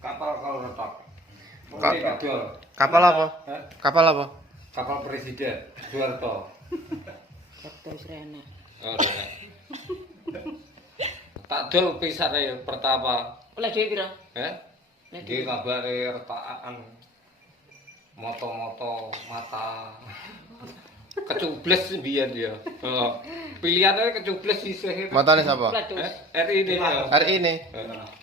Kapal kalau retak. Kapal apa? Kapal apa? Kapal presiden Soeharto. Dokter Srena. Oh, tak dol pisane pertama. Oleh dhewe pira? Iki kabare retakan moto-moto mata. Kecubles mbiyen ya. Heeh. Pilihane kecubles sisih. Matane sapa? Platus. RI ini. RI ini. Heeh.